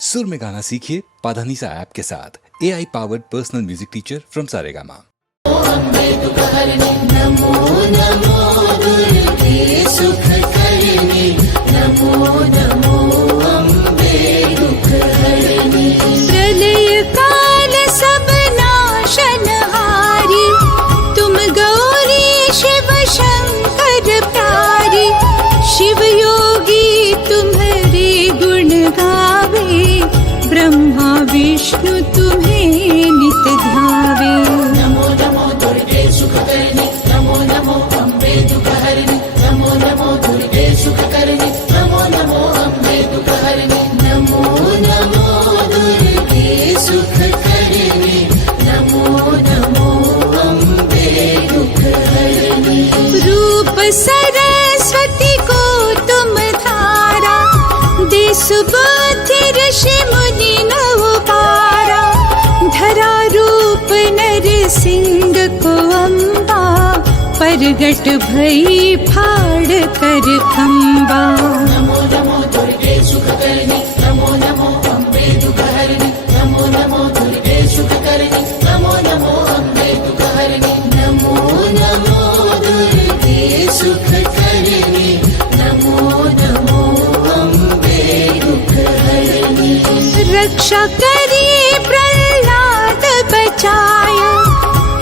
सुर में गाना सीखिए पाधानीसा ऐप के साथ। AI powered personal music teacher from Saregama. Namo Namo दुर्गे सुख करनी, नमो नमो अम्बे दुख हरनी। प्रलय काल सब नाशनहारी, तुम गौरी शिव शंकर प्यारी। शिव योगी तुम्हारे गुण गावे, ब्रह्मा विष्णु तुम्हें नित ध्यावे। नमो नमो दुर्गे सुख करनी, नमो नमो अम्बे दुख हरनी। नमो नमो दुर्गे सुख करनी, नमो नमो अम्बे दुख हरनी। नमो नमो दुर्गे सुख करनी, नमो नमो अम्बे दुख हरनी। रूप सरस्वती को तुम धारा, दे सुबुद्धि ऋषि मुनि नव पारा। धरा रूप नर सिंह को अम्बा, परगट भई फाड़ कर खम्बा। नमो नमो दुर्गे सुख करनी, नमो नमो अम्बे दुख हरनी। नमो नमो दुर्गे सुख करनी, नमो नमो अम्बे दुख हरनी। नमो नमो दुर्गे सुख करनी, नमो नमो अम्बे दुख हरनी। रक्षा करी प्रहलाद बचाया,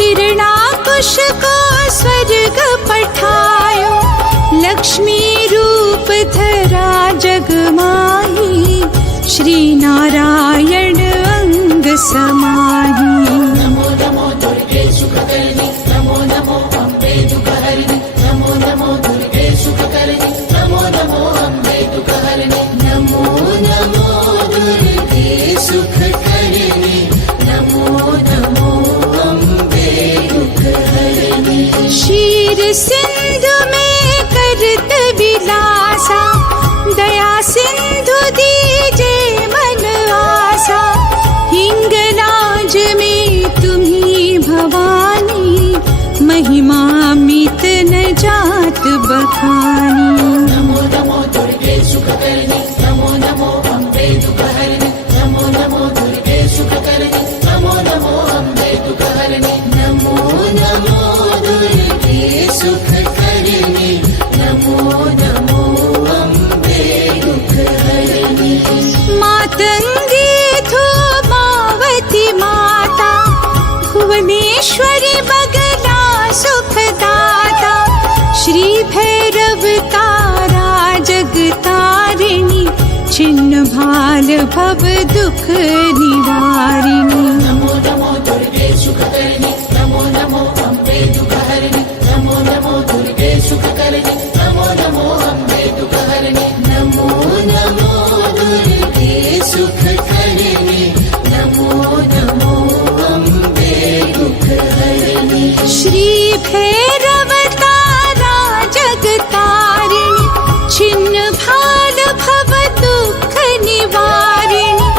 हिरणाकुश को स्वर्ग पठायो। लक्ष्मी रूप धरा जग माही, श्री नारायण अंग समाही। नमो नमो दुर्गे सुख करनी, नमो नमो अम्बे दुख हरनी। नमो नमो दुर्गे सुख करनी, नमो नमो अम्बे दुख हरनी। नमो नमो दुर्गे सुख करनी, नमो नमो अम्बे दुख हरनी। क्षीर सिंधु में करत विलासा, दया सिंधु दीजे मन आसा। हिंगलाज में तुम्ही भवानी, महिमा मित न जात बखानी। नमो नमो दुर्गे सुख करनी, नमो नमो अम्बे दुख हरनी। नमो नमो दुर्गे सुख करनी, नमो नमो अम्बे दुख हरनी। नमो नमो दुर्गे सुख करनी, नमो नमो अम्बे दुख हरनी। मातंगी धूमावती माता, भुवनेश्वरी बगला सुखदाता। श्री भैरव तारा जगतारिणी, छिन्न भाल भव दुख निवारिणी। नमो नमो दुर्गे सुख करनी, नमो नमो अम्बे दुख हरनी। नमो नमो दुर्गे सुख करनी, नमो नमो अम्बे दुख हरनी। नमो नमो दुर्गे सुख करनी, नमो नमो अम्बे दुख हरनी। श्री भैरव तारा जगतारिणी, छिन्न भाल भव दुख निवारिणी।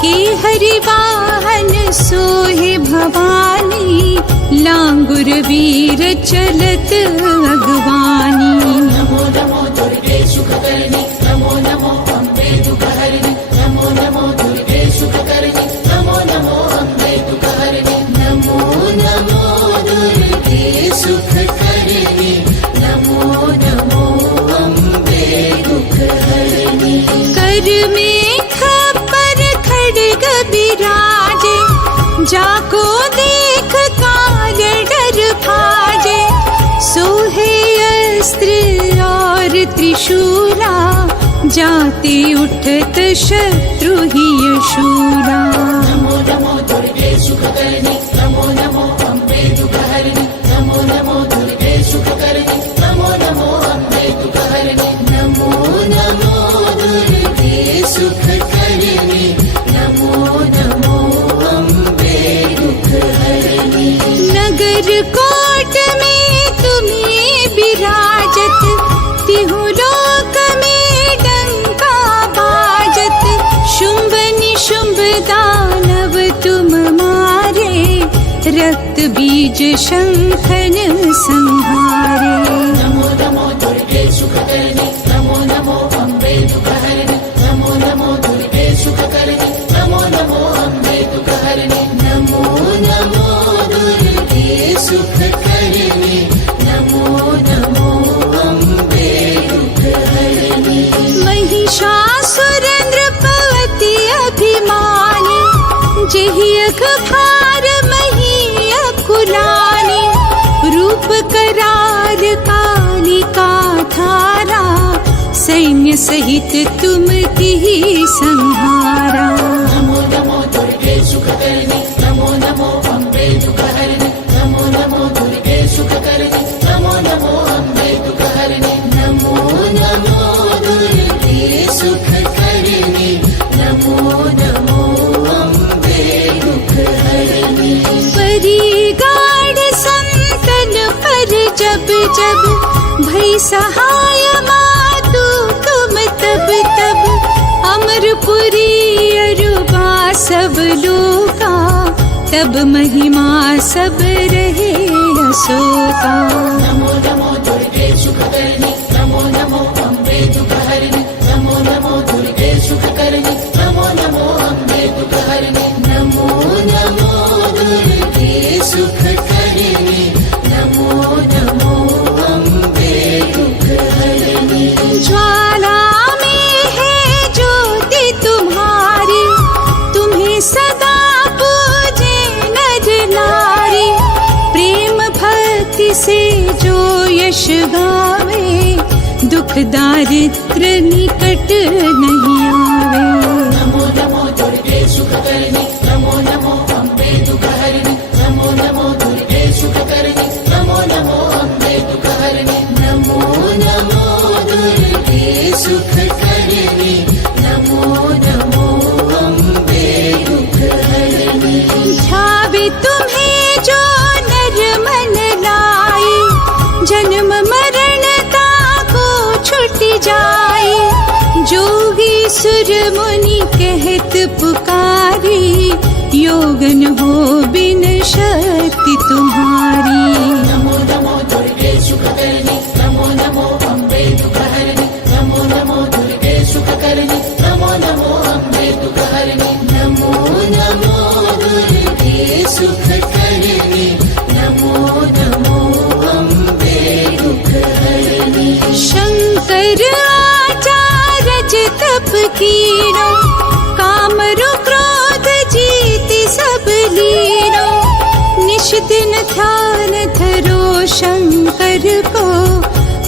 के हरि वाहन सोहे भवानी, लांगुर वीर चलत अगवानी। नमो नमो दुर्गे सुख करनी, नमो नमो अम्बे दुख हरनी। नमो नमो दुर्गे सुख करनी, नमो नमो अम्बे दुख हरनी। नमो नमो दुर्गे सुख करनी, नमो नमो अम्बे दुख हरनी। कर में खपर खड्ग बिराजे, जाको देख काल डर भाजे। सोहे अस्त्र और त्रिशूला, जाते उठत शत्रु ही शूरा। नमो नमो दुर्गे सुख करनी, नमो नमो अम्बे दुख हरनी। नमो नमो दुर्गे सुख करनी, नमो नमो अम्बे दुख हरनी। नमो नमो दुर्गे सुख करनी, नमो नमो अम्बे दुख हरनी। नगर कोट में तुम्हें विराजत, तिहु लोक में डंका बाजत। शुंभ निशुंभ दानव तुम मारे, रक्त बीज शंखन संहारे। नमो नमो दुर्गे सुख करनी, नमो नमो अम्बे दुख हरनी। नमो नमो दुर्गे सुख करनी, पुण्य सहित तुम की संहारा। नमो नमो दुर्गे सुखकर्णी, नमो नमो अम्बे दुःखहरिणि, नमो नमो दुर्गे सुखकर्णी, नमो नमो अम्बे दुःखहरिणि, नमो नमो दुर्गे सुखकर्णी, नमो नमो अम्बे दुःखहरिणि। परिगाढ़ संतन पर जब जब भई सहाय मातु तुम तब तब, अमरपुरी अरुबा सब लोका, तब महिमा सब रहे अशोका। नमो नमो दुर्गे सुखकर्णी, नमो नमो अम्बे दुःखहरिणि, नमो नमो दुर्गे सुखकर्णी, नमो नमो अम्बे दुःखहरिणि, नमो नमो दुर्गे सुखकर्णी, नमो नमो अम्बे दुःखहरिणि। ज्वाला में है ज्योति तुम्हारी, तुम्हें सदा पूजे नर नारी। प्रेम भक्ति से जो यश गावे, दुख दारिद्र निकट नहीं आवे। नमो नमो दुर्गे सुखकर्णी, नमो नमो अम्बे दुःखहरिणि, नमो नमो दुर्गे सुखकर्णी, नमो नमो अम्बे दुःखहरिणि, नमो नमो दुर्गे सुखकर्णी, नमो नमो अम्बे दुःखहरिणि। ध्यावे तुम्हें जो नर मन लाए, जन्म मरण ताको छुट जाए। जोगी सुर मुनि कहत पुकारी, योगन हो बिन शक्ति तुम्हारी। नमो नमो दुर्गे सुखकर्णी, नमो नमो अम्बे दुःखहरिणि, नमो नमो दुर्गे सुखकर्णी, नमो नमो अम्बे दुःखहरिणि, नमो नमो दुर्गे सुखकर्णी, नमो नमो अम्बे दुःखहरिणि। शंकर आचार्य तप कीनो, कामरु क्रोध जीति सब लीनो। निश दिन ध्यान धरो शंकर को,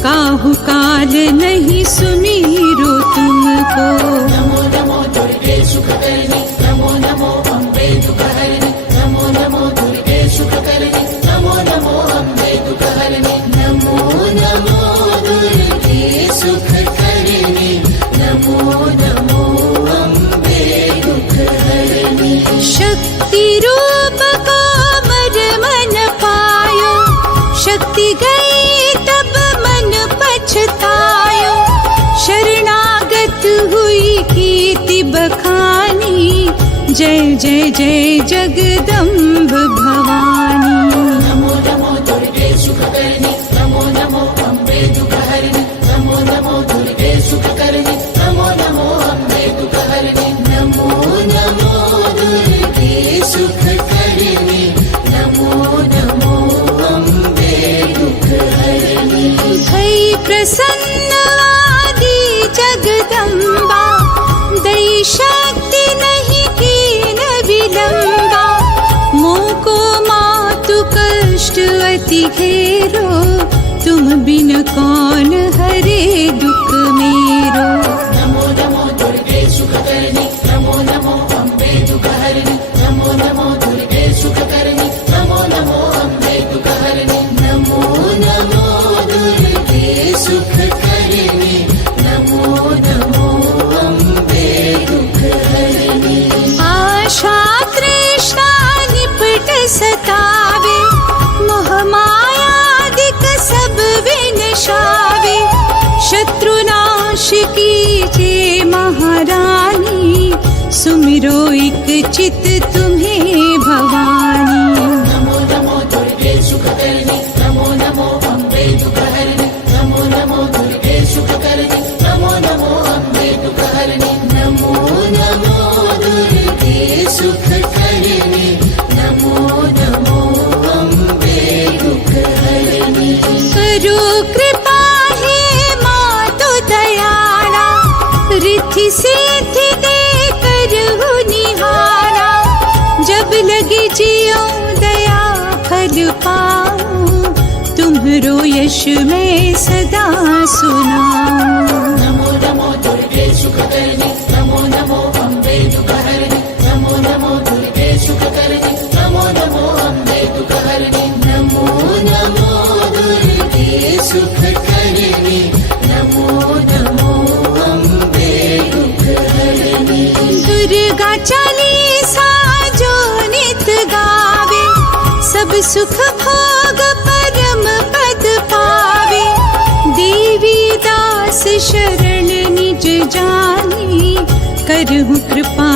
काहू काल नहीं सुमीरो तुमको। नमो नमो दुर्गे सुखकर्णी, नमो नमो अम्बे दुःखहरिणि, नमो नमो दुर्गे सुखकर्णी, नमो नमो अम्बे दुःखहरिणि, नमो नमो दुर्गे सुखकर्णी, नमो नमो अम्बे दुःखहरिणि। शक्ति रूप को मर मन पायो, शक्ति गई तब मन पछतायो। शरणागत हुई कीर्ति बखानी, जय जय जय जगदम्ब भवानी। नमो नमो दुर्गे सुखकर्णी, नमो नमो अम्बे दुःखहरिणि, नमो नमो दुर्गे सुखकर्णी, नमो नमो अम्बे दुःखहरिणि, नमो नमो दुर्गे सुखकर्णी, नमो नमो अम्बे दुःखहरिणि। भई प्रसन्न आदि जगदम्बा, दई शक्ति नहीं कीन विलंबा। मोको मातु कष्ट अति घेरो, तुम बिन कौन हरे दुख मेरो। नमो नमो दुर्गे सुखकर्णी, नमो नमो अम्बे दुःखहरिणि, नमो नमो दुर्गे सुखकर्णी, नमो नमो अम्बे दुःखहरिणि, नमो नमो दुर्गे सुखकर्णी, नमो नमो अम्बे दुःखहरिणि। आशा तृष्णा निपट सतावे, मोह मायादिक सब विनशावे। शत्रुनाश कीजे महारानी, सुमिरो एक चित तुम्हें भवानी। नमो नमो दुर्गे सुखकर्णी, नमो नमो अम्बे दुःखहरिणि, नमो नमो दुर्गे सुखकर्णी, नमो नमो अम्बे दुःखहरिणि, नमो नमो दुर्गे सुखकर्णी, नमो नमो अम्बे दुःखहरिणि। करो कृपा हे मातु दयाला, रिद्धि सिद्धि दे करहु निहारा। जब लगे जियो दया फल पाऊं, दुर्गा चालीसा जो नित गावे, सब सुख भोग परम पद पावे। देवी दास शरण निज जानी, करहु कृपा